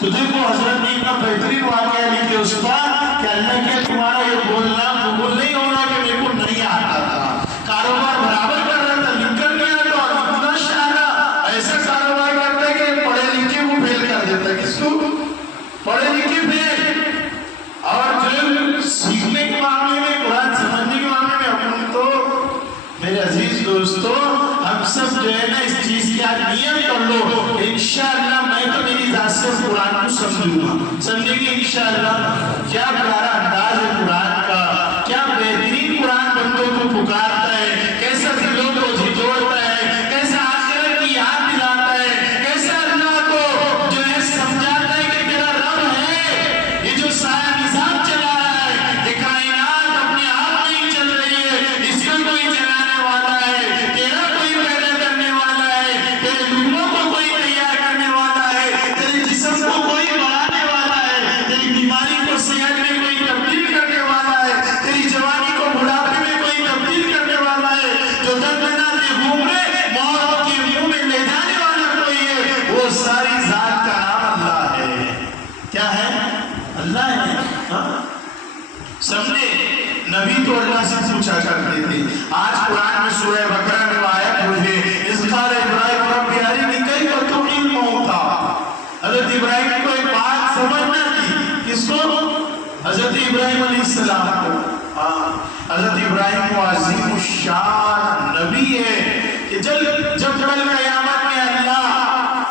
تو دیکھو حضرت نے اتنا بہترین واقعہ لکھے اس کا کہ اللہ کیا تمہارا یہ بولنا قبول نہیں ہوگا کہ میرے کو نہیں آتا تھا، کاروبار برابر کر رہا تھا، لکھ کر گیا تو اتنا شاعرہ ایسا کاروبار کرتا ہے کہ پڑھے لکھے کو فیل کر دیتا ہے، کس کو؟ پڑھے لکھے فیل۔ اور جو سیکھنے کے معاملے میں، قرآن سمجھنے کے معاملے میں ہم تو میرے عزیز دوستو ہم سب جو ہے نا اس چیز کی آج نیت کر لو، انشاءاللہ میں تو میری ذات سے قرآن کو سمجھوں گا، سمجھیں گے انشاءاللہ۔ کیا پیارا انداز ہے قرآن کا، کیا بہترین قرآن بندوں کو پکارتا ہے، کیسا دلوں کو جھجوڑتا ہے، کیسا آخرت کی یاد دلاتا ہے، کیسا اللہ کو جو ہے سمجھاتا ہے کہ تیرا رب ہے، یہ جو سارا نظام چلا رہا ہے، یہ کائنات اپنے آپ نہیں چل رہی ہے، اس کو کوئی چلانے والا ہے، تیرا کوئی پیدا کرنے والا ہے، تیرے لوگوں کو کوئی تیار کرنے والا ہے، تیرے جسم کو کوئی بڑھانے والا ہے، تیری بیماری کو صحت میں کوئی تبدیل کرنے والا ہے، تیری جوانی کو بڑھاپے میں کوئی تبدیل کرنے والا ہے، جو دردناک گھوم رہے موت کے منہ میں لے جانے والا کوئی ہے، وہ ساری ذات کا نام اللہ ہے۔ کیا ہے؟ اللہ ہے۔ سمجھے؟ نبی تو اللہ سے پوچھا کرتے تھے۔ آج قرآن میں سورہ بقرہ میں آیت مجھے اذ قال ابراہیم رب ارنی کیف تحیی الموتیٰ، حضرت ابراہیم کو ایک بات سمجھنا تھی، کس کو؟ حضرت ابراہیم علیہ السلام کو۔ حضرت ابراہیم عظیم الشان نبی ہے کہ جب کل قیامت میں اللہ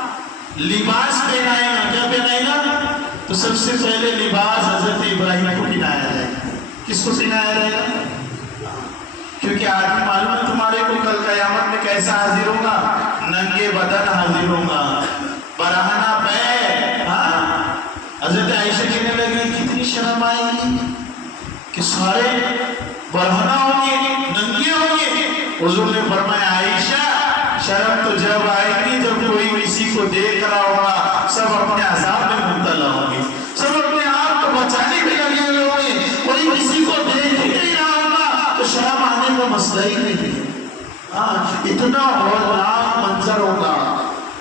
لباس پہنائے گا، کیا پہنائے گا؟ تو سب سے پہلے لباس حضرت ابراہیم کو پہنایا جائے گا۔ کس کو پہنایا جائے گا؟ کیونکہ آدمی معلوم ہے تمہارے کو کل قیامت میں کیسا حاضر ہوگا؟ ننگے بدن حاضر ہوگا، برہنہ پیر۔ حضرت عائشہ کہنے لگی کتنی شرم آئے گی کہ سارے برہنہ ہوں گے، ننگے ہوں گے۔ حضور نے فرمایا عائشہ شرم تو جب آئے گی جب کوئی کسی کو دیکھ رہا ہوگا، سب اپنے عذاب میں مبتلا ہوں گے، سب اپنے آپ کو بچانے کے لگے ہوئے ہوں گے، کوئی کسی کو دیکھ ہی نہیں رہا ہوگا تو شرم آنے کا مسئلہ ہی نہیں ہے۔ اتنا ہولناک منظر ہوگا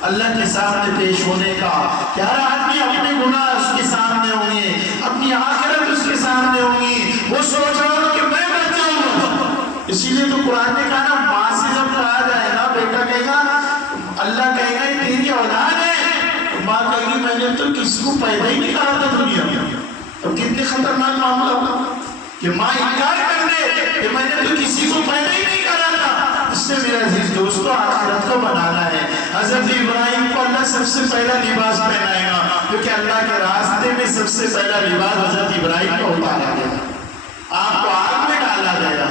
اللہ کے سامنے پیش ہونے کا، پیارا آدمی اپنے گناہ اس کے سامنے ہوں گے، اپنی آخرت اس کے سامنے ہوں گی، وہ سوچ رہا ہوں کہ میں بچ جاؤں گا۔ اسی لیے تو قرآن نے کہا نا، ماں سے جب کہا جائے گا، بیٹا کہے گا، اللہ کہے گا یہ تیری اولاد ہے، ماں کہے گی میں نے تو کسی کو پیدا ہی نہیں کرا تھا دنیا میں۔ اب کتنے خطرناک معاملہ ہوگا کہ ماں انکار کر دے کہ میں نے تو کسی کو پیدا ہی نہیں کرا تھا۔ اس سے میرے عزیز دوستو آخرت کو بنانا ہے۔ حضرت ابراہیم کو اللہ سب سے پہلا لباس پہنائے گا، کیونکہ اللہ کے راستے میں سب سے پہلا لباس حضرت ابراہیم کو اتارا گیا، آپ کو آگ میں ڈالا گیا،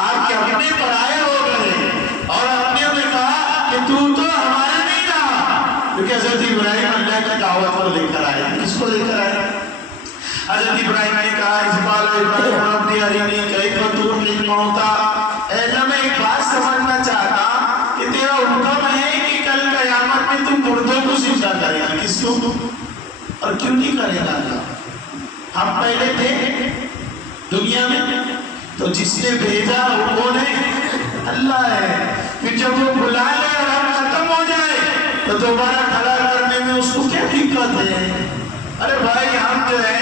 آپ کے اپنے پرائے ہو گئے، اور اپنے نے کہا کہ تو ہمارا نہیں رہا، کیونکہ حضرت ابراہیم اللہ کی دعوت کو لے کر آئے۔ کس کو لے کر آئے؟ حضرت ابراہیم نے کہا اذ قال ابراہیم رب ارنی کیف تحیی الموتیٰ، اے اللہ میں ایک بات سمجھنا چاہتا کہ تیرا حکم ہے کہ کل قیامت میں تم مردوں کو زندہ کرے گا، کس کو اور کیوں نہیں کرے گا؟ اللہ ہم پہلے تھے دنیا میں تو جس نے بھیجا وہ کون ہے؟ اللہ ہے۔ پھر جب وہ بلا لے اور ہم ختم ہو جائے تو دوبارہ کھڑا کرنے میں اس کو کیا دقت ہے؟ ارے بھائی ہم جو ہے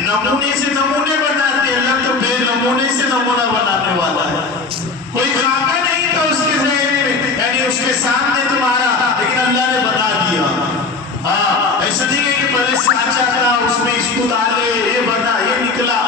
نمونے سے نمونے بناتے ہیں، اللہ تو بے نمونے سے نمونہ بنانے والا ہے۔ کوئی خاکہ نہیں تو اس کے ذہن میں، یعنی اس کے سامنے تمہارا، لیکن اللہ نے بنا دیا۔ ایسا نہیں ہے کہ پہلے سانچہ تھا اس میں اس کو ڈالے، یہ بنا یہ نکلا،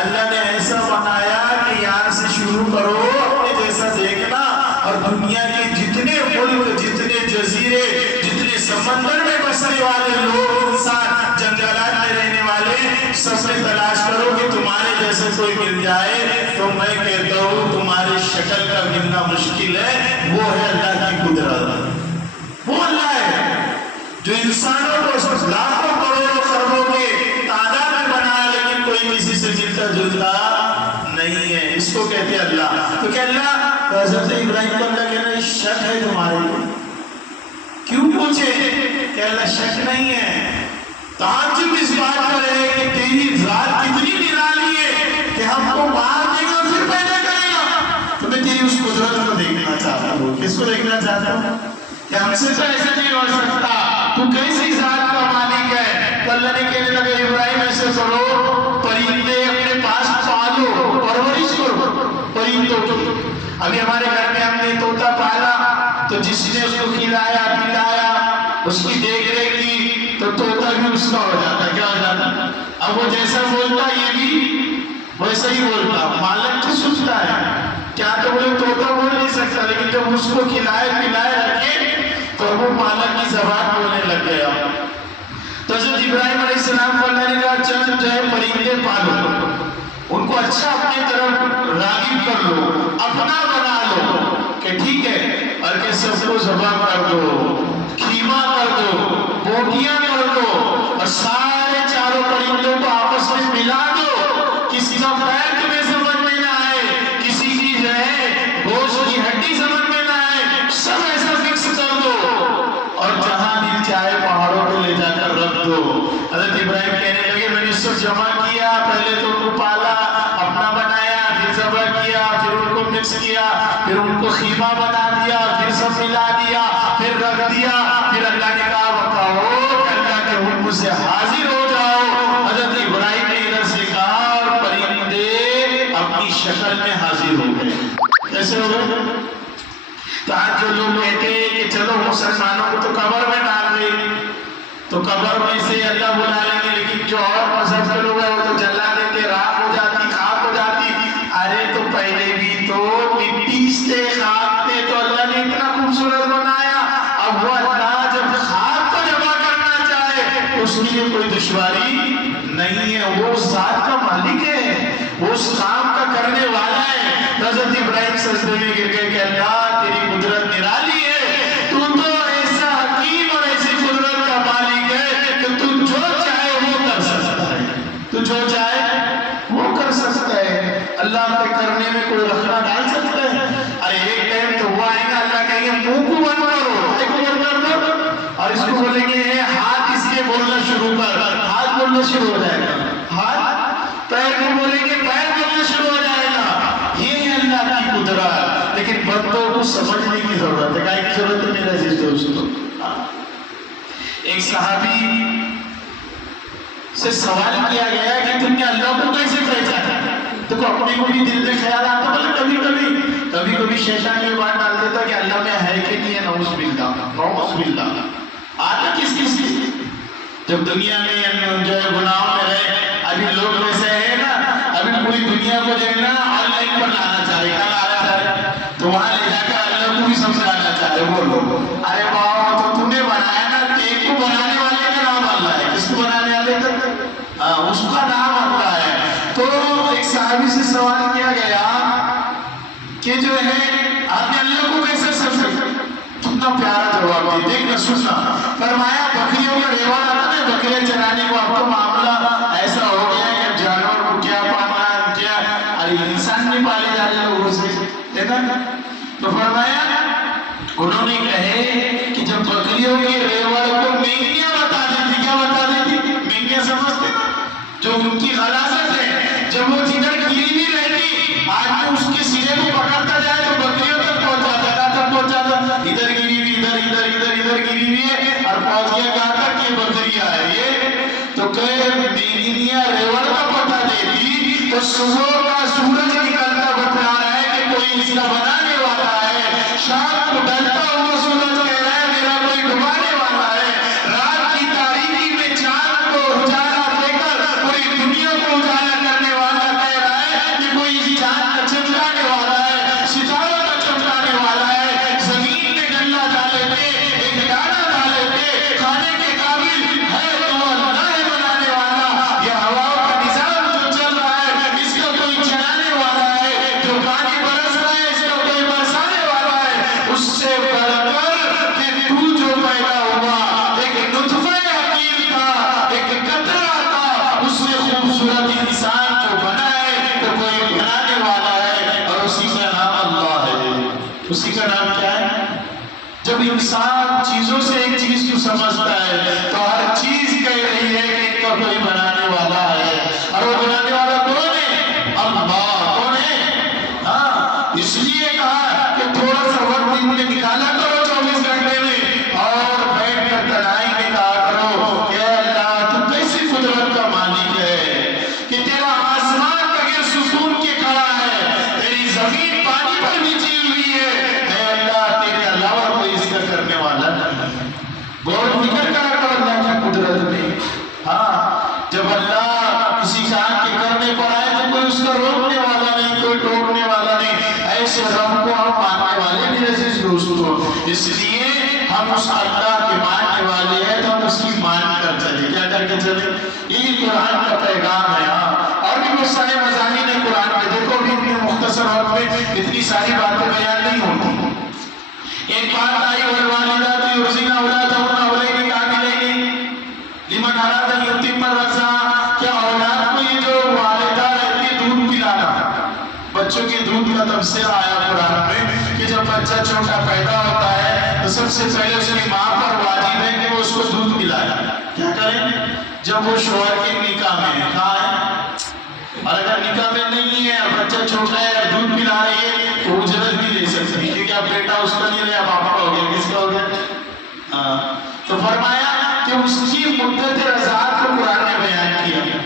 اللہ نے ایسا بنایا کہ یہاں سے شروع کرو اپنے جیسا دیکھنا، اور دنیا کے جتنے ملک، جتنے جزیرے، جتنے سمندر میں بسنے والے لوگ، انسان، جنگلات میں رہنے والے، سب میں تلاش کرو کہ تمہارے جیسے کوئی مل جائے تو میں کہتا ہوں تمہاری شکل کا ملنا مشکل ہے۔ وہ ہے اللہ کی قدرت، وہ اللہ ہے جو انسانوں کو لاکھوں کروڑوں خربوں کے تعداد میں بنایا، لیکن کوئی کسی سے ملتا جلتا نہیں ہے، اس کو کہتے ہیں اللہ۔ تو کہ اللہ حضرت ابراہیم کو اللہ کہنا شک ہے تمہارے کو؟ کیوں پوچھے کہ اللہ شک نہیں ہے؟ تعجب اس بات پر ہے کہ تیری ذات کتنی نرالی ہے کہ ہم کو مار دے گا پھر پیدا کرے گا۔ تو میں تیری اس قدرت کو دیکھنا چاہتا ہوں۔ کس کو دیکھنا چاہتا ہوں؟ کہ ہم سے تو ایسا نہیں ہو سکتا، تو کیسی ذات کا مالک ہے، تو اللہ نے کہنے لگا ابراہیم ایسے کرو پرندے اپنے پاس پالو پرورش کرو پرندوں کی. ابھی ہمارے گھر میں ہم نے طوطا پالا تو جس نے اس کو کھلایا پلایا اس کی دیکھ ریکھ کی تو طوطا بھی اس کا ہو جاتا. کیا ہو جاتا؟ اب وہ جیسا بولتا یہ بھی ویسا ہی بولتا. مالک تو سنتا ہے کیا تو بولے طوطا بول نہیں سکتا لیکن جب اس کو کھلائے پلائے رکھے تو وہ مالک کی زبان بولنے لگ گیا. تو حضرت ابراہیم علیہ السلام کو اللہ نے کہا چل جو ہے پرندے پالو ان کو اچھا اپنی طرف راغب کر لو اپنا بنا لو کہ ٹھیک ہے اور کہ سب کو ذبح کر دو کھیما کر دو بوٹیاں کر دو اور سارے چاروں پرندوں کو آپس میں ملا دو. کسی کا پیر تمہیں سمجھ میں نہ آئے کسی کی جو ہے گوشت کی ہڈی سمجھ میں نہ آئے سب ایسا فکس کر دو اور جہاں دل چاہے پہاڑوں پہ لے جا کر رکھ دو. حضرت ابراہیم کہنے لگے میں نے سب جمع کیا پہلے تو ان کو پالا اپنا بنایا پھر ذبح کیا پھر ان کو مکس کیا پھر ان کو خیمہ بنا دیا پھر سب ملا دیا پھر رکھ دیا. پھر اللہ نے کہا بتاؤ اللہ کے حکم سے حاضر ہو جاؤ. حضرت ابراہیم نے ادھر سے کہا اور پرندے اپنی شکل میں حاضر ہو گئے. کیسے ہو گئے؟ تو آج جو لوگ کہتے ہیں کہ چلو مسلمانوں کو تو قبر میں ڈال دیں تو قبر میں سے اللہ بلا لیں گے لیکن جو اور مذہب کے لوگ ہیں وہ تو جلا دیتے راکھ ہو جاتی خاک ہو جاتی. ارے تو پہلے بھی تو مٹی سے خاک تھے تو اللہ نے اتنا خوبصورت بنایا. اب وہ اللہ جب خاک کو جمع کرنا چاہے اس کے لیے کوئی دشواری نہیں ہے. وہ ذات کا مالک ہے وہ اس کام کا کرنے والا ہے. حضرت ابراہیم سجدے میں گر گئے کہ اللہ تیری قدرت نرالی ہے تو ایسا حکیم اور ایسی قدرت کا مالک ہے کہ تو جو چاہے وہ کر سکتا ہے تو جو چاہے وہ کر سکتا ہے. اللہ کے کرنے میں کوئی رخنا ڈال سکتا ہے؟ ارے ایک ٹائم تو وہ آئے گا اللہ کہیں گے منہ کو بند کرو ایک کو بند کر دو اور اس کو بولیں گے ہاتھ اس کے بولنا شروع کر ہاتھ بولنا شروع ہو جائے گا ہاتھ پیر کو بولیں گے پیر بولنا شروع ہو جائے گا. یہ ہے اللہ کی قدرت. لیکن بندوں کو سمجھنے کی ضرورت ہے. کیا کی ضرورت ہے میرا عزیز دوستو؟ ایک صحابی سے سوال کیا گیا کہ تم نے اللہ کو کیسے پہچانا؟ تو اپنے کو بھی دل میں خیال آتا بولے کبھی کبھی شیطان یہ بات ڈال دیتا کہ اللہ میں ہے کہ نہیں ہے نعوذ باللہ آتا کس کی جب دنیا میں جو ہے گناہوں میں رہے. ابھی لوگ ویسے ہیں نا ابھی پوری دنیا کو جو ہے نا آن لائن پر لانا چاہ رہے کل آنا چاہ رہے تو وہاں لے جا کر اللہ کو بھی سمجھانا چاہ رہے. وہ لوگ ارے بابا تو تم نے بنایا نا تیل کو بنانے والے کا نام اللہ ہے. کس کو بنانے والے کا اس کا نام اللہ ہے. تو ایک صحابی سے سوال کیا گیا کہ جو ہے آپ نے اللہ کو کیسے سمجھا؟ کتنا پیارا جواب دی. دیکھنا سننا فرمایا بکریوں کا ریوڑ آتا نا بکریاں چرانے کو آپ کا معاملہ ایسا ہو گیا کہ جانور کو کیا پانا کیا ارے انسان نہیں پالے جا رہے لوگوں سے دیکھا. تو فرمایا انہوں نے کہے کہ جب بکریوں کے ریوڑ کو مینگیاں بتا دیتی کیا بتا دیتی مینگیاں سمجھتے جو ان کی غلاظت ہے جب وہ جدھر گری بھی رہتی آدمی اس کے سرے کو پکڑتا جائے تو بکریوں تک پہنچاتا ادھر گری بھی ادھر گری بھی ہے اور پہنچ گیا کہاں تک یہ بکریاں ہے یہ تو کہے مینگیاں ریوڑ کا پتہ دیتی تو صبح کا سورج نکلتا بتا رہا ہے کہ کوئی اس کا بنانے والا ہے. شام کو ڈلتا ہوا سورج کہہ رہا ہے میرا کوئی ڈبانے والا ہے. رات کی تاریکی میں چاند کو اجالا دے کر پوری دنیا کو اجالا کرنے والا کہہ رہا ہے کہ کوئی چاند کا چمکانے والا ہے ستاروں کا چمکانے والا ہے. زمین میں ڈنڈا ڈالے تھے ایک دانا ڈالے تھے کھانے کے قابل ہے تو اللہ ہے بنانے والا. یہ ہواؤں کا نظام جو چل رہا ہے اس کا کوئی چلانے والا ہے. جو پانی برس رہا ہے اس کا کوئی برسانے والا ہے. اس سے بڑھ کر کہ تو جو پیدا ہوا ایک نطفہ حقیر تھا ایک قطرہ تھا اس سے خوبصورت انسان جو بنا ہے تو کوئی بنانے والا ہے اور اسی کا نام اللہ ہے. اسی کا نام کیا ہے؟ جب انسان چیزوں سے ایک چیز کو سمجھتا ہے تو ہر چیز کہہ رہی ہے کہ ان کا کوئی بنانے والا ہے. اور وہ بنانے والا کون ہے؟ اللہ. کون ہے؟ ہاں اس لیے کہا کہ تھوڑا سا وقت دن میں نکالا کرو 24 گھنٹے میں اور بیٹھ کر تنہائی میں کہا کرو کہ اللہ تو کیسے قدرت میں. ہاں جب اللہ کسی کام کے کرنے پر آئے تو کوئی اس کا روکنے والا نہیں, کوئی ٹوکنے والا نہیں. ایسے رب کو ہم ماننے والے بھی عزیز دوستوں, اس لیے ہم اس اللہ کے ماننے والے ہیں تو ہم اس کی مان کر چلے. کیا کر کے چلے؟ یہ قرآن کا پیغام ہے. ہاں اور بھی بہت سارے مضامین ہیں قرآن میں. دیکھو ابھی اتنے مختصر وقت میں اتنی ساری باتیں بیان نہیں ہوتی. ایک بات آئی والوالدات یرضعن اولادهن حولین کاملین لمن اراد ان یتم الرضاعہ. کیا اولاد کو یہ جو والدہ رہتی ہے دودھ پلانا, بچوں کے دودھ کا تفسیر آیا قرآن میں کہ جب بچہ چھوٹا پیدا ہوتا ہے تو سب سے پہلے اس کی ماں پر واجب ہے کہ وہ اس کو دودھ پلائے. کیا کریں؟ جب وہ شوہر کے نکاح میں ہے, کہاں ہے, اور اگر نکاح میں نہیں ہے اور بچہ چھوٹا ہے اور دودھ پلا رہی ہے تو اجرت بھی لے سکتی ہے, کیونکہ اب بیٹا اس کا نہیں رہا, باپ کا ہو گیا. کس کا ہو گیا؟ تو فرمایا کہ اس کی مدت رضاعت کو قرآن نے بیان کیا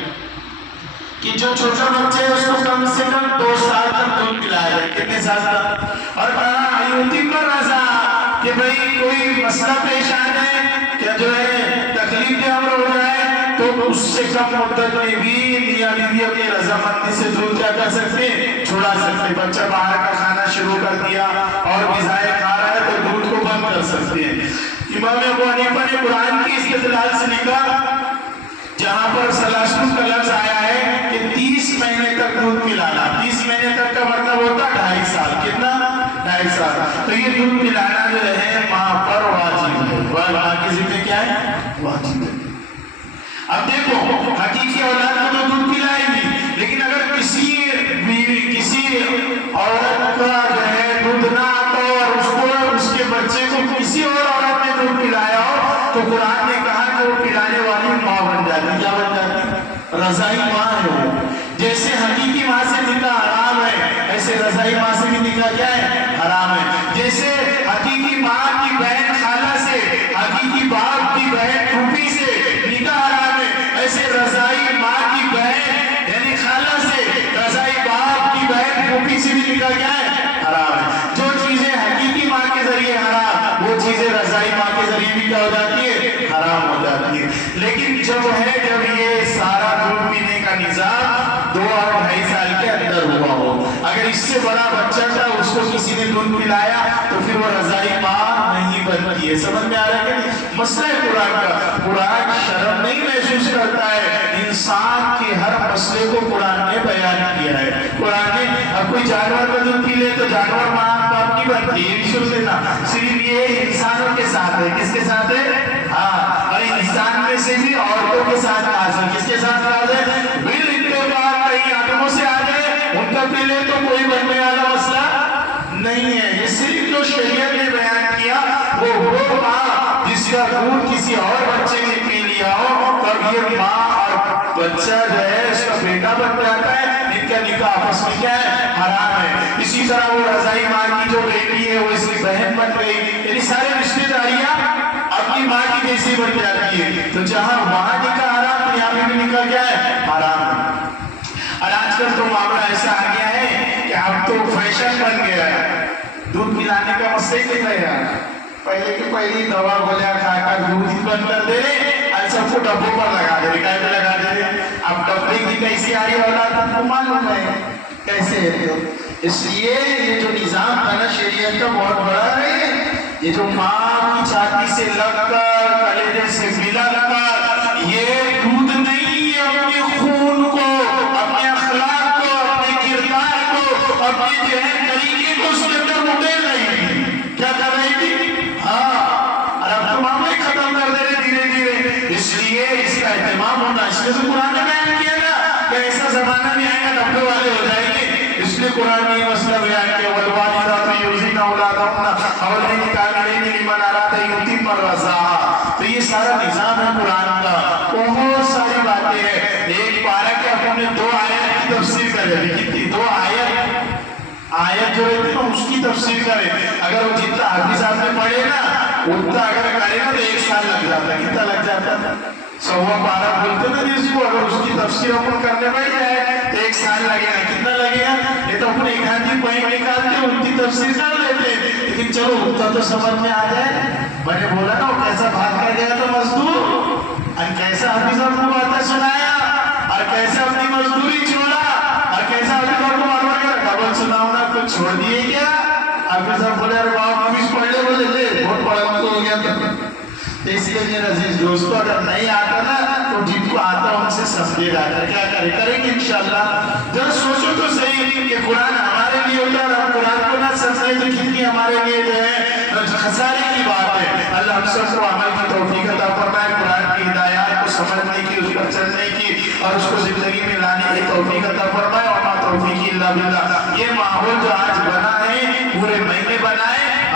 کہ جو چھوٹا بچہ ہے اس کو کم سے کم 2 سال تک دودھ پلایا جائے. کتنے سال تک؟ اور کہا یتم الرضاعہ کہ بھئی کوئی مسئلہ پیش آ جائے کہ جو ہے تکلیف امر ہو جائے تو اس سے کم مدت میں بھی میاں بیوی کی رضامندی سے دودھ کیا کر سکتے ہیں, چھوڑا سکتے. بچہ باہر کا کھانا شروع کر دیا اور غذائیں کھا رہا ہے تو دودھ کو بند کر سکتے ہیں. امام ابو حنیفہ نے قرآن کی استدلال سے لکھا جہاں پر سلاسل کا لفظ آیا ہے کہ 30 مہینے تک دودھ پلانا. 30 مہینے تک کا مطلب ہوتا 2.5 سال. کتنا؟ 2.5 سال. تو یہ دودھ پلانا جو ہے ماں پر واجب ہے. ماں کی ذمہ کیا ہے؟ واجب ہے. اب دیکھو حقیقی اولاد کو تو دودھ پلائے گی, لیکن اگر کسی عورت کا جو ہے دودھ نہ آتا اور اس کو اس کے بچے کو کسی اور عورت نے دودھ پلایا ہو تو قرآن نے کہا کہ وہ پلانے والی ماں بن جاتی. کیا بن جاتی؟ رضائی ماں ہے وہ. جیسے حقیقی ماں سے نکاح حرام ہے ایسے رضائی ماں سے بھی نکاح کیا ہے؟ حرام ہے. جیسے حقیقی ماں کی بہن خالہ سے, حقیقی باپ کی بہن پھوپھی سے نکاح حرام ہے, ایسے رضائی ماں کی بہن یعنی خالہ سے, رضائی باپ کی بہن پھوپھی سے بھی نکاح کیا ہے؟ حرام ہے. جو چیزیں حقیقی ماں کے ذریعے حرام, وہ چیزیں رضائی ماں کے ذریعے بھی کیا ہو جاتی ہے؟ حرام ہو جاتی ہے. لیکن جب یہ سارا دودھ پینے کا نظام 2 اور 2.5 سال کے اندر ہوا ہو, اگر اس سے بڑا بچہ تھا اس کو کسی نے دودھ پلایا تو پھر وہ رضائی ماں نہیں بنتی ہے. سمجھ میں آ رہا ہے کہ مسئلہ ہے قرآن کا. قرآن شرم نہیں محسوس کرتا ہے, انسان کے ہر مسئلے کو قرآن نے بیان کیا ہے. قرآن نے اب کوئی جانور کا دودھ پی لے تو جانور ماں باپ نہیں بنتی, یہ بھی سن لینا. صرف یہ انسانوں کے ساتھ ہے. کس کے ساتھ ہے؟ ہاں, اور انسان میں سے بھی عورتوں کے ساتھ راز ہے. کس کے ساتھ راز ہے؟ بال اتفاق کہیں آدموں سے آ جائے ان کا پی لے تو کوئی بننے والا مسئلہ نہیں ہے. یہ صرف جو شریعت نے بیان کیا وہ ماں جس کا دودھ کسی اور بچے نے پی لیا ہو تب یہ ماں اور بچہ جو ہے اس کا بیٹا بن جاتا ہے, ان کا نکاح آپس میں کیا ہے؟ حرام ہے. اسی طرح وہ رضائی ماں کی جو بیٹی ہے وہ اس کی بہن بن گئی, یعنی سارے رشتے داریاں اپنی ماں کی جیسی بن جاتی ہے. تو جہاں وہاں نکاح حرام تو یہاں بھی نکاح کیا ہے؟ حرام ہے. اور آج کل تو معاملہ ایسا آ گیا ہے کہ اب تو فیشن بن گیا ہے, دودھ پلانے کا مسئلہ ہی نہیں رہا. پہلے کی پہلی دوا گولیاں کھا کر دودھ ہی بند کر دے رہے, آج سب کو ڈبوں پر لگا دے رہے. کائے پہ لگا دے رہے؟ اب ڈبے کی کیسی آ رہی اولاد آپ کو معلوم ہے کیسے ہے. اس لیے یہ جو نظام تھا نا شریعت کا بہت بڑا ہے. یہ جو ماں کی چھاتی سے لگ کر کلیجے سے ملا کر یہ دودھ نہیں, یہ اپنے خون کو, اپنے اخلاق کو, اپنے کردار کو, اپنے جو ہے طریقے کو اس کے اندر مٹے رہی تھی. کیا کر رہی تھی؟ ہاں, اور اب تو معاملے ختم کر دے رہے دھیرے دھیرے. اس لیے اس کا اہتمام ہونا, اس لیے تو قرآن نے بیان کیا نا کہ ایسا زمانہ نہیں آئے گا ڈبے والے ہو جائیں گے. اس لیے قرآن نے یہ مسئلہ بیان کیا والوالدات یرضعن اولادهن حولین کاملین لمن اراد ان یتم الرضاعہ. تو یہ سارا نظام ہے قرآن کا, بہت ساری باتیں ہیں. ایک پارہ کے اپنے 2 آیت کی تفسیر کرے, کتنی 2 آیت جو ہے نا اس کی تفسیر کرے. اگر وہ جتنا حافظ صاحب نے پڑھے نا اتنا اگر کرے نا تو 1 سال لگ جاتا ہے. کتنا لگ جاتا ہے؟ 100 پارہ بولتے نا جس کو, اگر اس کی تفسیر اپن کرنے بیٹھ جائے تو 1 سال لگے گا. کتنا لگے گا؟ یہ تو اپنے 1 آدھی پوائنٹ نکالتے ان کی تفسیر کر لیتے, لیکن چلو اتنا تو سمجھ میں آ جائے. میں نے بولا نا وہ کیسا بھاگ کر گیا تو مزدور, حافظ صاحب کو باتیں سنایا اور کیسے اپنی مزدوری چھوڑا اور کیسے حافظ صاحب کو بار کر خبر سناؤں نا کچھ چھوڑ دیے کیا؟ حافظ صاحب بولے ارے باپ حافظ پڑھ لے، بولے لے بہت پڑھا تو ہو گیا تھا. اس لیے میرے عزیز دوستو اگر نہیں آتا نا تو جن کو آتا ان سے سمجھے گا کر کیا کریں گے انشاءاللہ. ذرا سوچو تو صحیح کہ قرآن ہمارے لیے ہوتا ہے اور ہم قرآن کو نہ سمجھے تو کتنی ہمارے لیے جو ہے خسارے کی بات ہے. اللہ ہم سب کو عمل کی توفیق عطا فرمائے، قرآن کی ہدایات کو سمجھنے کی، اس پر چلنے کی اور اس کو زندگی میں لانے کی توفیق عطا فرمائے. اور ما توفیق الا باللہ. یہ ماحول جو آج بنا ہے پورے مہینے بنا ہے.